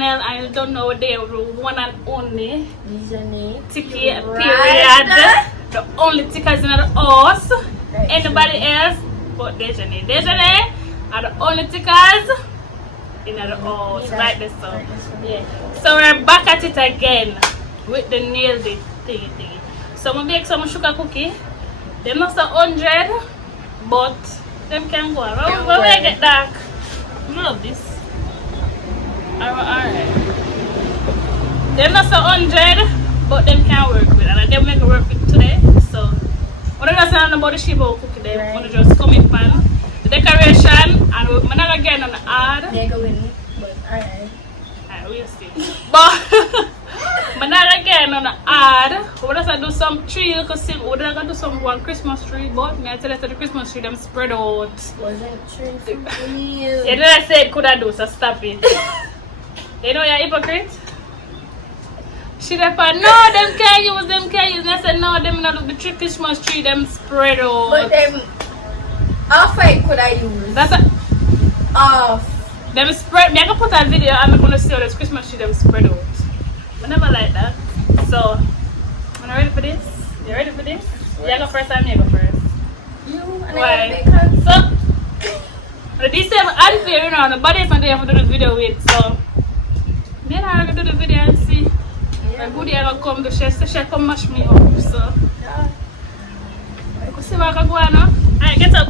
channel and you don't know the one and only Tiki Right. period. The only Tikas in the house. Anybody else but Dejane. Dejane are the only Tikas in the house. Right there, so. Yeah. So we're back at it again with the nail thingy. So I'm gonna make some sugar cookie. They're not so 100, but them can go. Where I get dark? I love this. Alright. They're not so 100, but them can work with. And them make it work with today. So when I just know about the Shiba cookie, they want to just come in pan. The decoration, and I'm not gonna get on the ad. They're going, but alright. We'll see. But I'm not again on the ad. We're just do some tree, we're gonna do some one Christmas tree, but I tell you that the Christmas tree them spread out. Wasn't tree for you. Yeah, then I said could I do, so stop it. You know you're a hypocrite? She like, no, them can't use. And I said, no, them not the tree Christmas tree, them spread out. But them off it could I use? That's a Off. them spread. I can put a video. I'm gonna see how this Christmas tree them spread out. I never like that. So, am I ready for this? You ready for this? You go first, I'm go first. You and Why? I So, this is unfair, you know. Nobody's not there to do this video with. So, me and her gonna do the video and see. My booty ever come to she come mash me up. So, you can see what I can go on now. Alright, get up.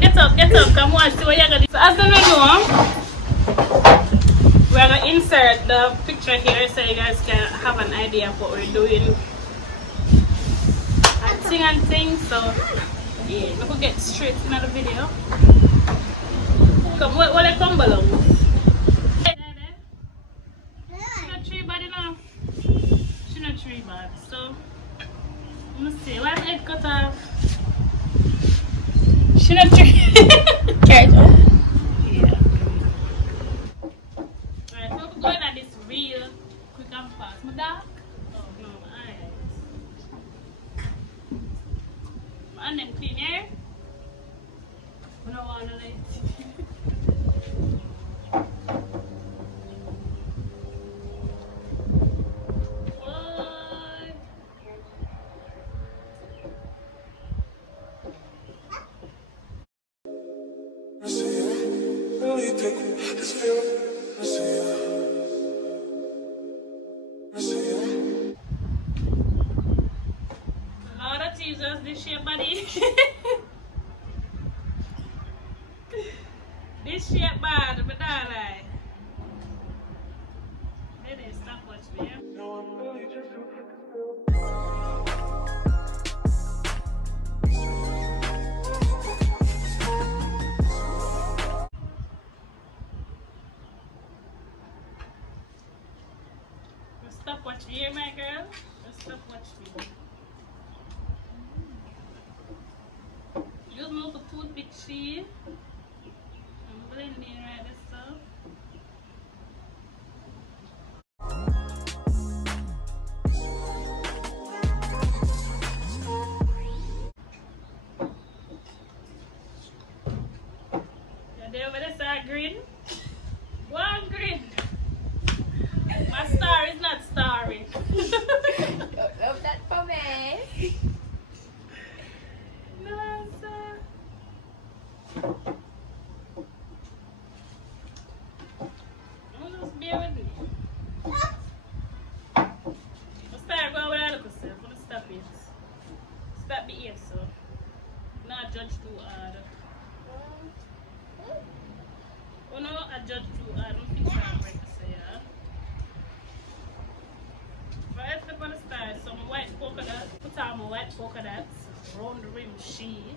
Come on, see what you got. So, as you know, we're going to insert the picture here so you guys can have an idea of what we're doing and thing. So yeah, we could get straight into the video. Come, what they come below? She's not tree bad enough. She's not tree bad. So let me see. Why is it cut off? She's not tree. Carrot. Yeah. Going at this real quick and fast. My dark? Oh no, my eyes. My hand them clean here. I don't want to light. Lord of Jesus, this shape body. This shape bad, but I like. They didn't stop watching me. Stop watching me, my girl. Just stop watching me. Use my little toothpick sheet. I'm blending right this stuff. Yeah, there over there, star green. One green. My star is not starry. Don't love that for me. No, sir. Just bear with me. I'll start going with a look yourself. I'm gonna stop it. Stop the ear, so. Not judge too hard. Oh no, I judge too hard. I don't think I'm right to say that. But I step on the style, some white polka dots. Put on my white polka dots. Round the rim sheet.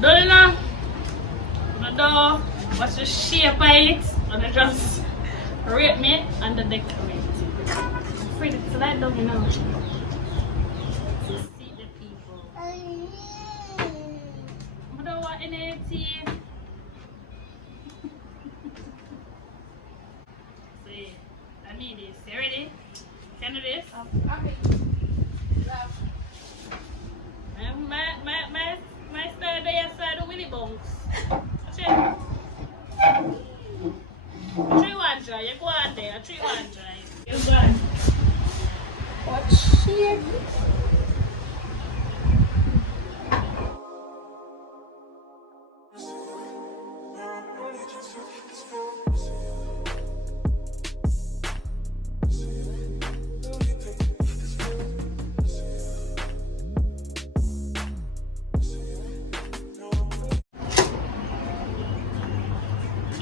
Don't you know? I don't what's the shape of it, and I just rate me and the decorate. I'm afraid it's slide down, you know. To see the people. I don't want any tea. See, I need this. You ready? Can you do this? Okay. My style there side of Willy Bunks. Three one try, you go on there, 3 1 try. You go on. What shit?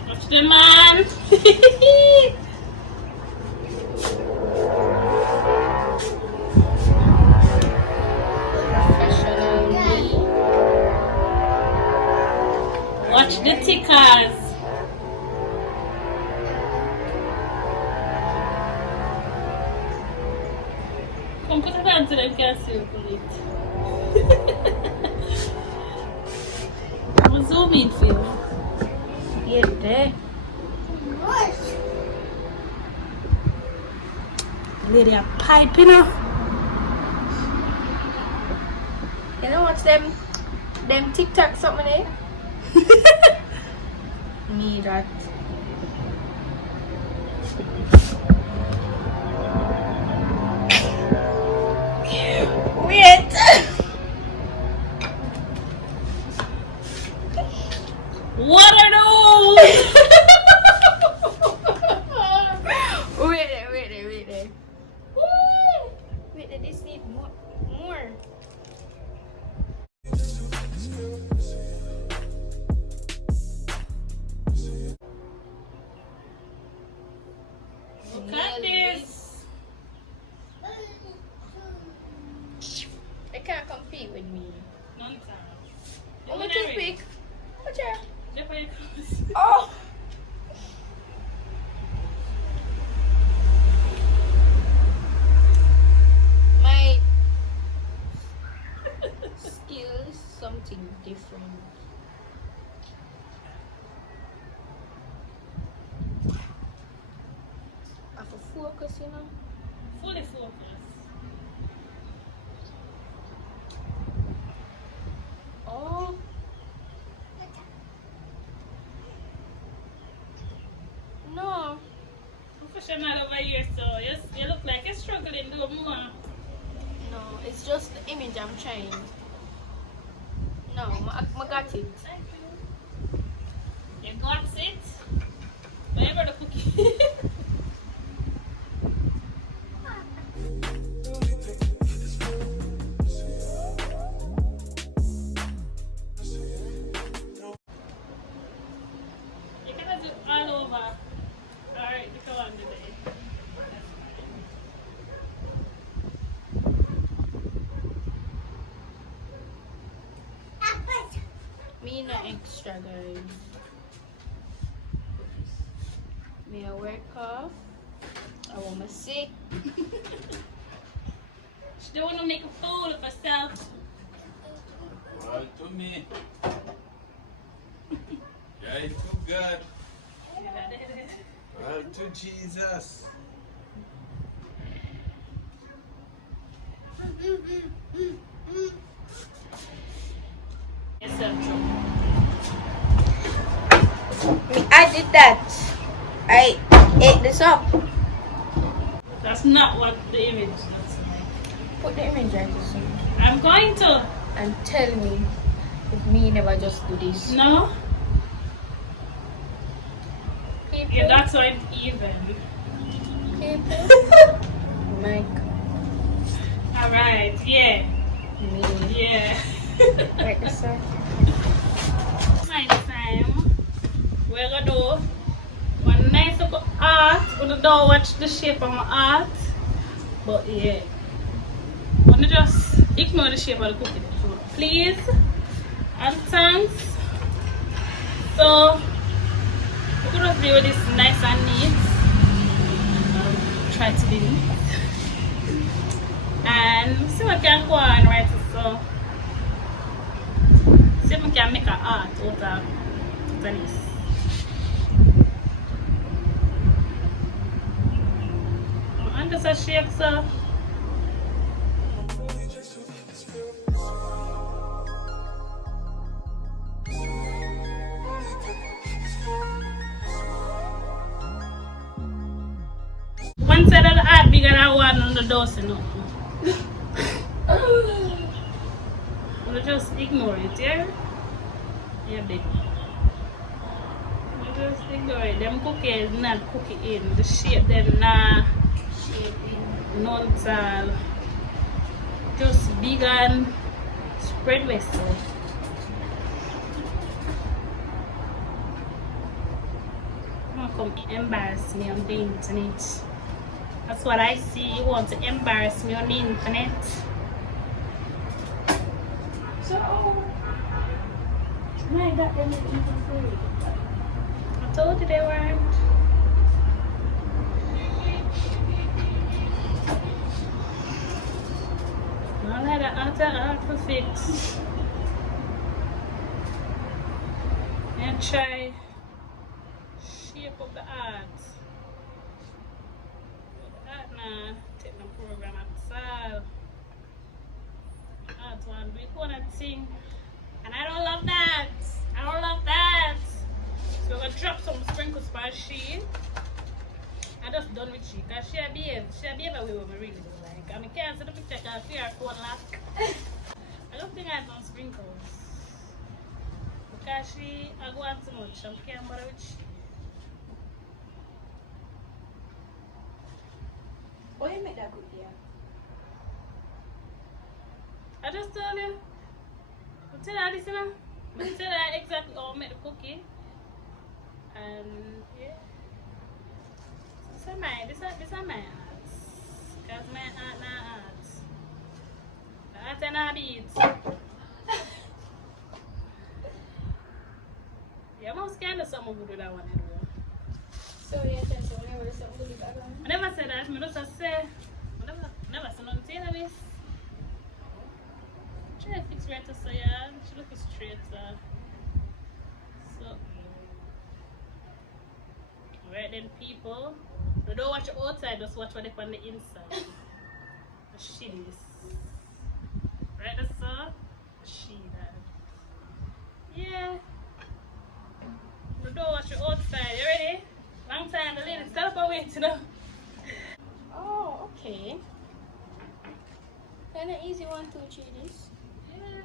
Watch the man. Watch the tickers. Come put it on so they can see you put it. I'll zoom in for you. Get there. Lady a pipe, you know. You know what's them TikTok something there? Me that. Wait. What are those? Wait. Wait, this need more. Look at this. They can't compete with me. Nonsense. I'm a toothpick. Watch out. Japanese. Oh! My skill is something different. I have to focus, you know. Fully focused. Oh! No. Professional over here, so you look like you're struggling to do more. No, it's just the image I'm trying. No, I got it. You got it? Whatever the cookie. You can do it all over. Alright, you go on today. Me no extra, guys. Me a work off. I want to sick. She don't want to make a fool of herself. Well, to me. Yeah, to God. Well, to Jesus. Yourself true. I did that. I ate this up. That's not what the image looks like. Put the image right here. I'm going to. And tell me if me never just do this. No? People. Yeah, that's why it's even. People. Mike. Alright, yeah. Me. Yeah. Right this up. My time. We're gonna do one nice little art. We're gonna don't watch the shape of my art. But yeah. I'm gonna just ignore the shape of the cookie. Please. and thanks. So we're gonna do this nice and neat. Try to be neat. And see what can go on right so. See if we can make an art out of this. And just a shape so. One side of the art bigger than one on the dose, you know. You just ignore it, yeah? Yeah, baby. You just ignore it. Them cookie is not cookie in. The shape them not shape in. None at all. Just big and spread vessel. Don't come embarrass me on the internet. That's what I see. You want to embarrass me on the internet. So, I got them in the I told you they weren't. All that other art for fix. And try shape up the art. Nah, take the program outside. That's one big one thing. And I don't love that. I don't love that. So I'm gonna drop some sprinkles for she. I just done with she because she behave away with me really do like. I mean, can't see the picture because she her phone lock. I don't think I have some sprinkles. Because I go on too much. I can't bother with she. Oh, you make that good, yeah. I just told you. I tell her this, you know. I tell her exactly how I make the cookie. And yeah. This is my art. Because my art not art. The art and not beats. Yeah, most kind of something good with that one anyway. So you tell me whenever there's something good with that one? I never said that. I just say. I never said nothing to this. Try to fix right to so yeah. She look straight so. Alright then people. Don't watch the outside, just watch what they on the inside. The shitties. Right that's so? She that. Yeah. Don't watch the outside, you ready? Long time the lady stop away to know. Oh, okay. Kind of easy 1, 2, 3 this. Yeah.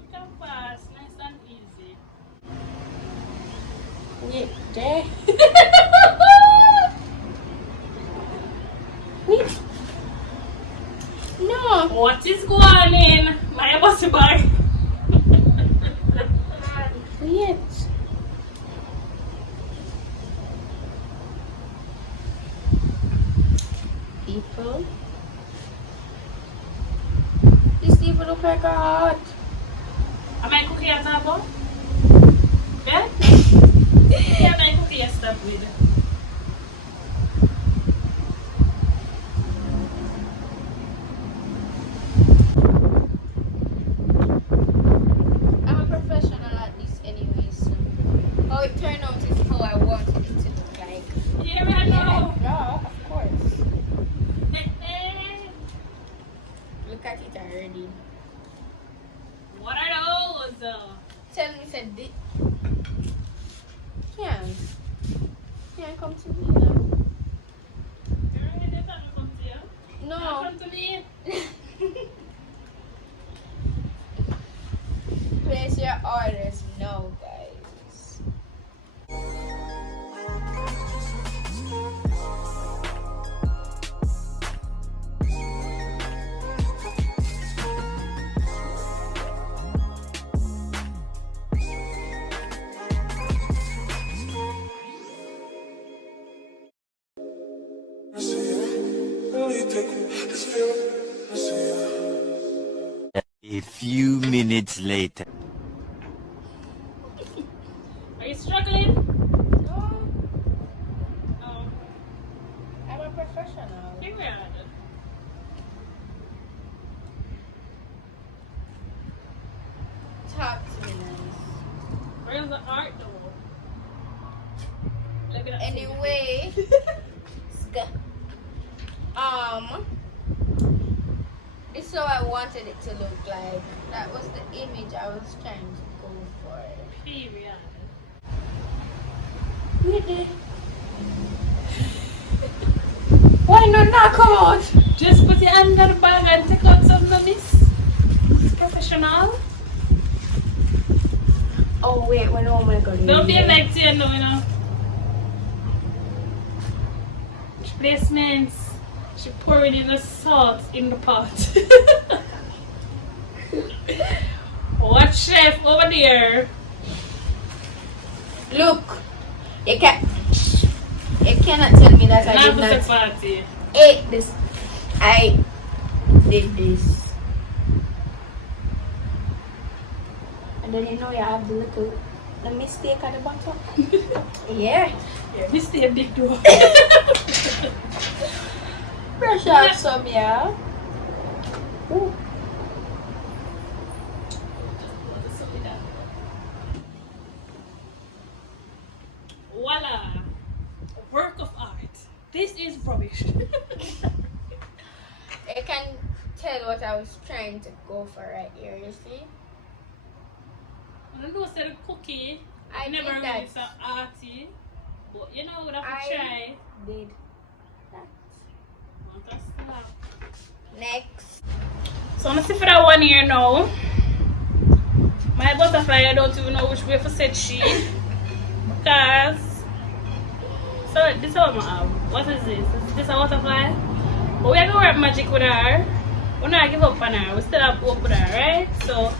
You can fast, nice and easy. Wait, there. Wait. No. What is going on? My bossy bag. Wait. People. This even look like a heart. Am I cooking at all? Yeah? Yeah, my cookie stuff with. I'm a professional at this anyway, so how it turned out is how I wanted it to look like. Yeah, I know. Yeah, of course. Look at it already. What are those? Tell me, said can't come to me now. You're ready to come to you? No. Come to me. Place your orders now, guys. A few minutes later. Where's the art though? Let me not see Anyway, this is how I wanted it to look like. That was the image I was trying to go for. it. Period. Why not knock out? Just put your hand on the bag and take out some of this. It's professional. Oh wait, when oh my god. Don't be like you know. Placements. She pouring in the salt in the pot. What chef over there? Look, you cannot tell me that I did not party. ate this. I did this. And then you know you have the mistake at the bottom. Yeah. Yeah, this is a big door. Brush out some, yeah. Ooh. Voila! A work of art. This is rubbish. I can tell what I was trying to go for right here, you see? I don't know, said a cookie. I never did really that. saw arty. But you know, we'll have to I try. did that. Want us to have. Next. So I'm gonna see for that one here now. My butterfly, I don't even know which way to set she. Because so this is what I have. What is this? Is this a butterfly? But we are gonna work magic with her. We're not give up on her. We still have hope with her, right? So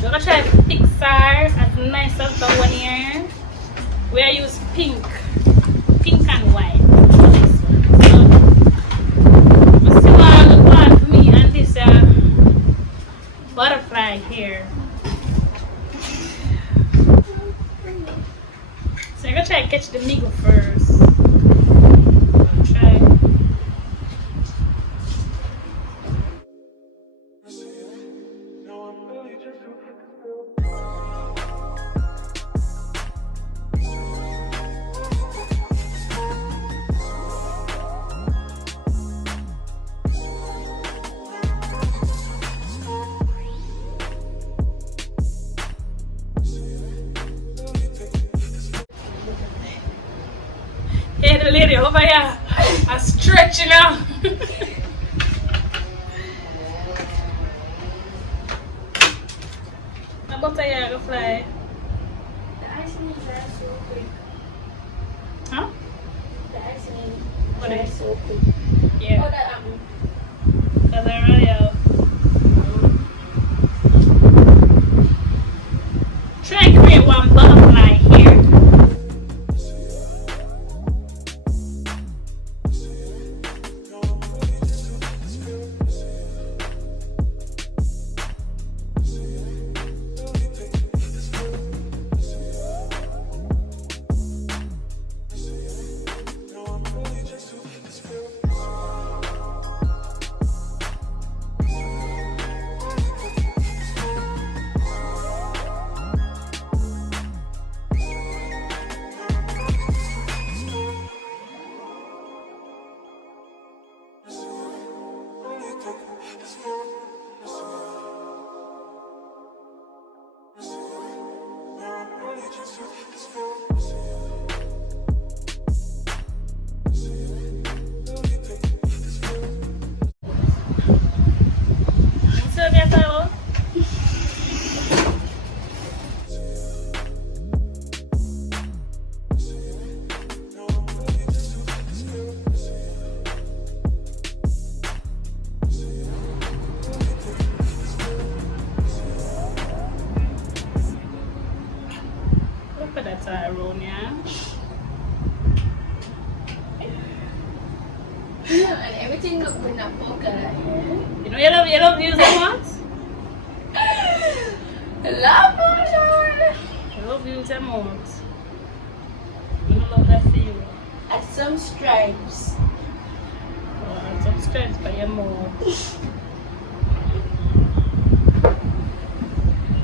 we're gonna try to fix her as nice as the one here. We are use pink and white. So let's see what look like for me and this butterfly here. So I'm gonna try to catch the nigga first. Try. Hey, the lady over here, I stretch it out. How about I go fly? The icing is so quick. Huh? The icing What is so quick. Yeah. Oh, that Because I really have. Try and create one butterfly here. Look at that around, yeah. and everything look good in a poker. You know you love using what? Love potion. You love using what? You don't love that for you. And some stripes. Oh, and some strength for your mouth.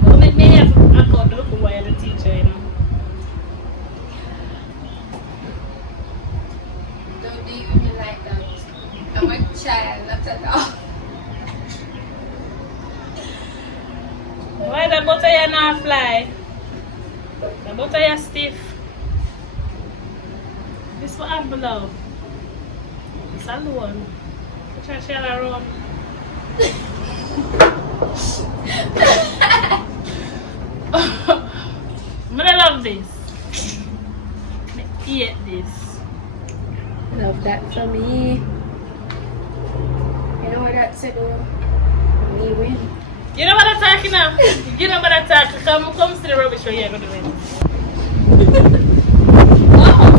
Don't make me have to act out the look while the teacher, you know. leave me like that. I'm a child, not at all. Why the butter you not fly? The butter you stiff. This what I'm below. It's alone. Which I share around. I love this. I hate this. Love that for me. You know what that said? Me win. You know what I'm talking now? You know what I'm talking. Come to the rubbish where you're gonna win. Oh.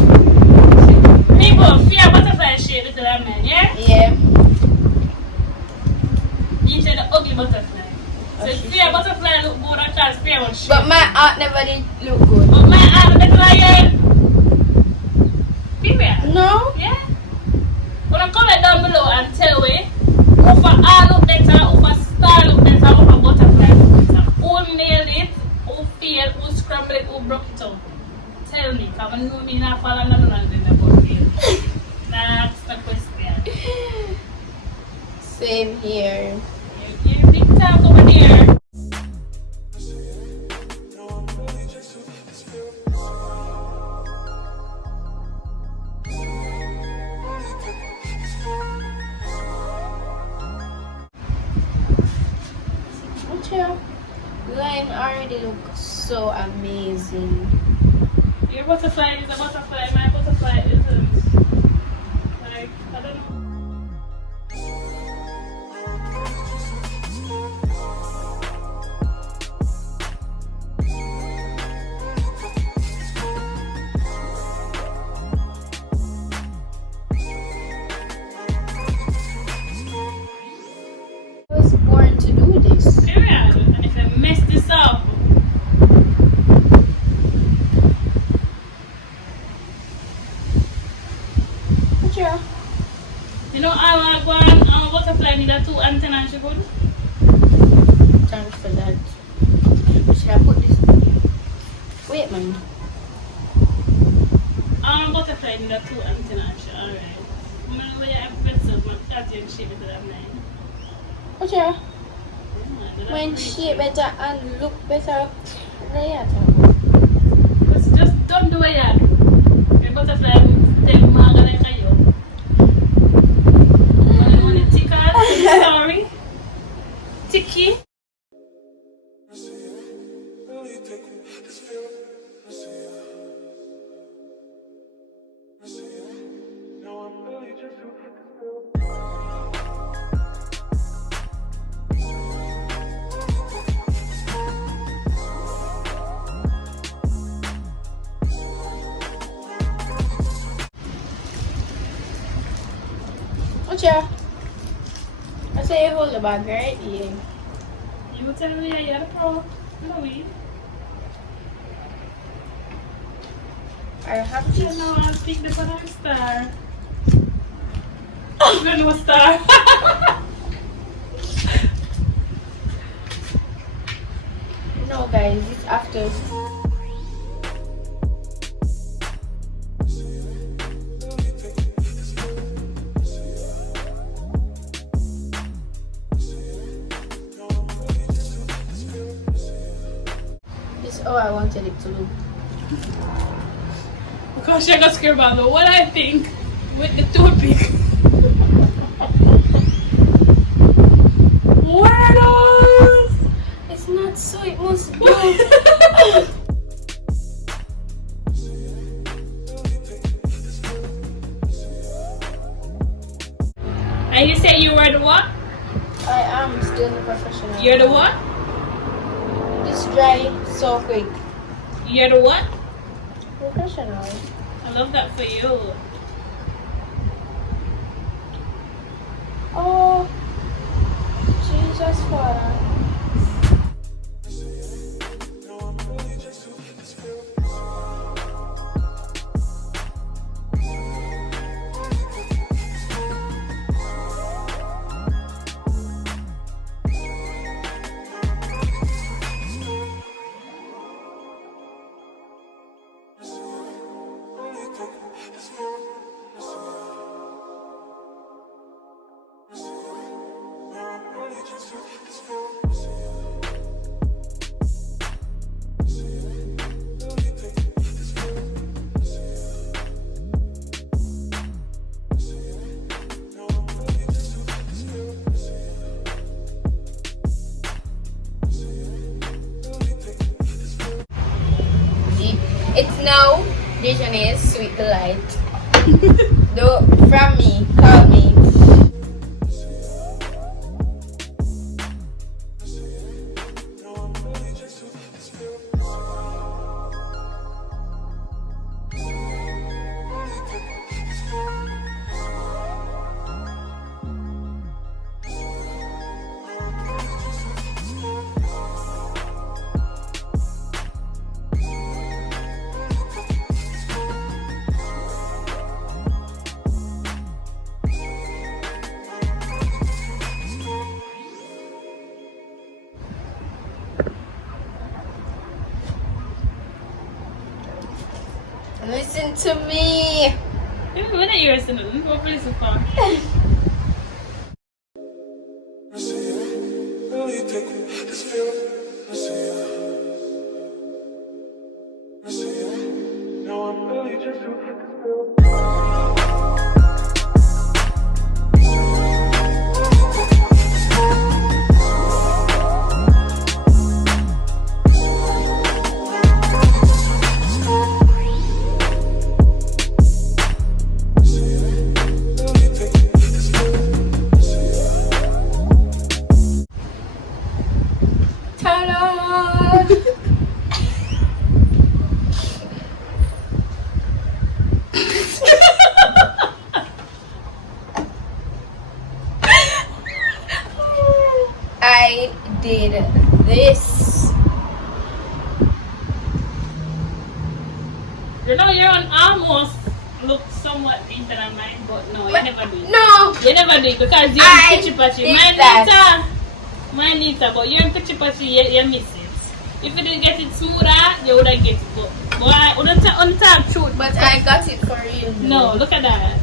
Me go fear butterfly shade with that man, yeah? Yeah. You said the ugly butterfly. So fear butterfly look good and chance fear one shade. But my art never did look good. But my art better like you. Period. No? Yeah. When I comment down below and tell me who for art look better, who for star look better, who for butterfly look better. Who nailed it, who failed, who scrambled it, who broke it up. Tell me, because I know me not fall under none of them about fail. That's the question. Same here. You big talk over there. Line already looks so amazing. Your butterfly is a butterfly, my butterfly isn't. Like, I don't know. I was born to do this. Period. And if I mess this up, Sure. you know, I'm a butterfly need a 2 antenna and she good. Thanks for that. Should I put this? Wait, man. I'm a butterfly need a 2 antenna and she alright. I'm gonna wear a vessel, my cat and shape it that nine. Sure. When shape better and look better, right? Just don't do it yet. Your butterfly take maga like a yo. Only ticker, sorry. Ticky. Sure. I say you hold the bag right here. You tell me you're the pro. No way. I have You this. know, I'll speak the for a star. I'm gonna know a star. No, guys, it's after. This is how I wanted it to look. Because you're gonna scare about what I think with the toothpick. Weirdos! It's not so, it must do. And you say you were the what? I am still a professional. You're the what? This dry so quick. You're the what? Professional. I love that for you. Oh, Jesus, Father. This Dejeuner sweet delight. Though from me, call me. Listen to me. When are you listening? What are you listening for? I did this. You know, you're on almost look somewhat better than mine, but no, you never do it. No, You never do it because you're I pitchy patchy. did Mine that. Mine neater, but you're pitchy patchy, you miss it. If you didn't get it smoother, you would have get it. But I wouldn't talk truth. but I got it for you. No, look at that.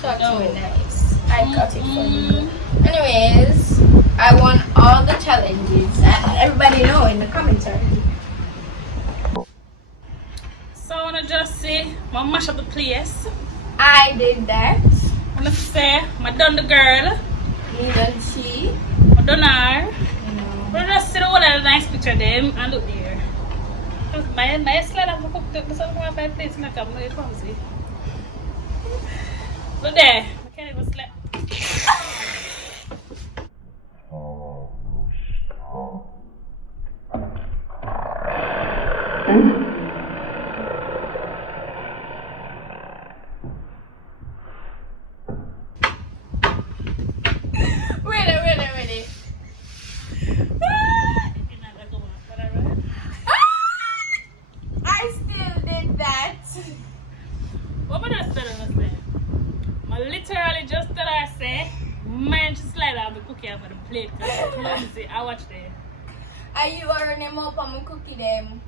Talk No. to me nice. I got it for you. Anyways, I won all the challenges, and everybody know in the comments already. So I wanna just say, I mash up the place. I did that. I wanna say, I done the girl. Me done she. I done her. No. But just see the whole of the nice picture of them and look there. My slide have cooked up myself from my place like I'm not clumsy. Look there. I can't even slap. Ready. I still did that. What am I just telling her say? I literally just tell her say, man, just slide out the cookie off of the plate because I'm clumsy. I watch there. Are you are them up and cookie them?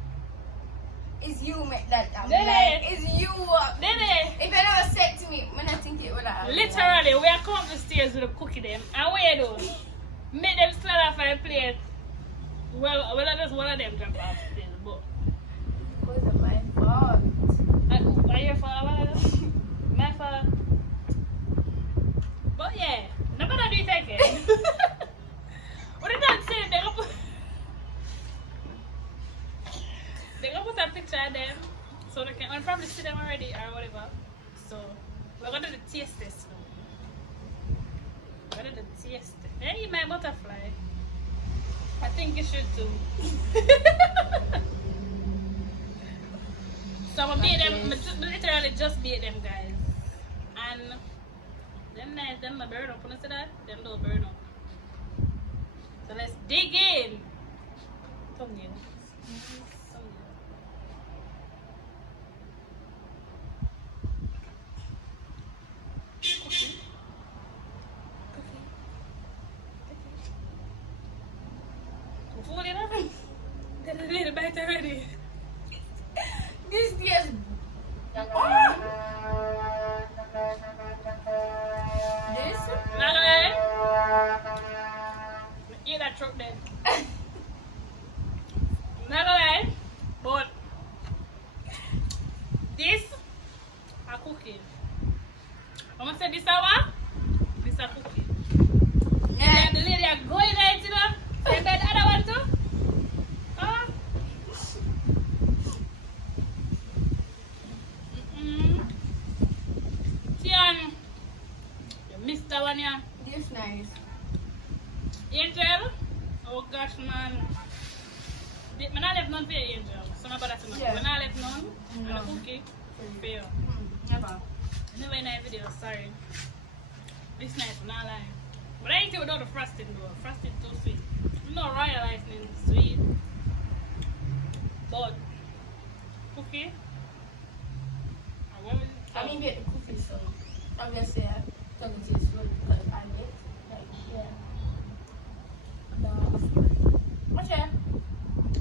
It's you make that happen. Did Like, it? it's you. Then If you never said to me, when I think it would have. literally, we are coming up the stairs with a cookie them. And what you do? Make them slide off of the plate. Well, I just one of them jump off the plate. But Because of my fault. are your fault? My fault. But yeah, nobody do it again. What did that say? They're gonna put a picture of them so they can probably see them already or whatever. So we're gonna do the taste test now. We're gonna do the taste test. Hey, my butterfly. I think you should too. So I'm gonna beat them, literally just beat them guys. And them nice, them not burn up, you see that? Them don't burn up. So let's dig in. Tongue in. Tongue in. Cookie. Cookie. Cookie. Fool it up. Get a little bite already. This is. This? Nagale. Eat that truck then. Nagale. But this a cookie. I'm gonna say this hour. This a cookie. Yeah. The lady are going right, you know. Say that other one too. That one, yeah. This nice. Angel? Oh gosh, man. I'm not left none for you, Angel. So I'm about to know. Yeah. I'm not left none. And a cookie for you. Never. Never in that video, sorry. This nice, I'm not lying. But I ain't it without the frosting though. Frosting too sweet. No royal icing sweet. But cookie. I mean, get the cookie, so obviously I don't taste good because I make like yeah. But yeah,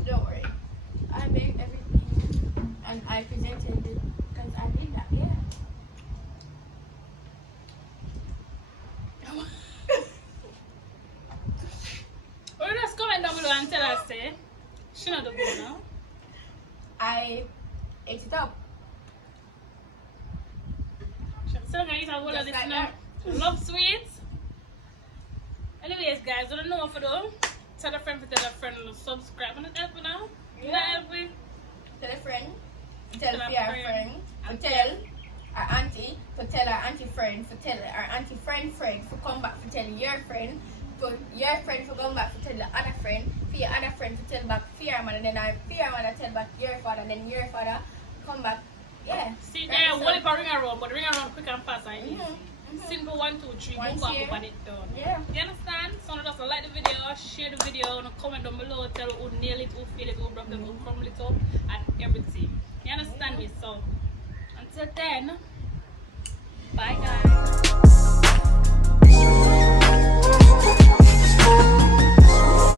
don't worry. I make everything and I presented it because I did that. Yeah. Or just comment down below and tell us, say, she not the good now. I ate it up. Still gonna eat a whole of Just this like now. that. Love sweets. Anyways, guys, I don't know what to do. Tell a friend to tell a friend to subscribe. I'm not helping now. You're not helping. Tell a friend. Tell Tell a your friend. friend. And Tell our auntie. To tell our auntie friend. To tell our auntie friend to come back to tell your friend. For your friend to come back to tell the other friend. For your other friend to tell back for your mother. Then our your mother tell back your father. Then your father come back. Yeah. See Right, there, so- what if I ring around, but ring around quick and fast and easy. Mhm. Simple 1, 2, 3, Once boom, bam, here. boom, and it done. Yeah. You understand? So just like the video, share the video, and comment down below, tell who nail it, who feel it, who broke it, who crumble it up, and everything. You understand me? So until then, bye guys.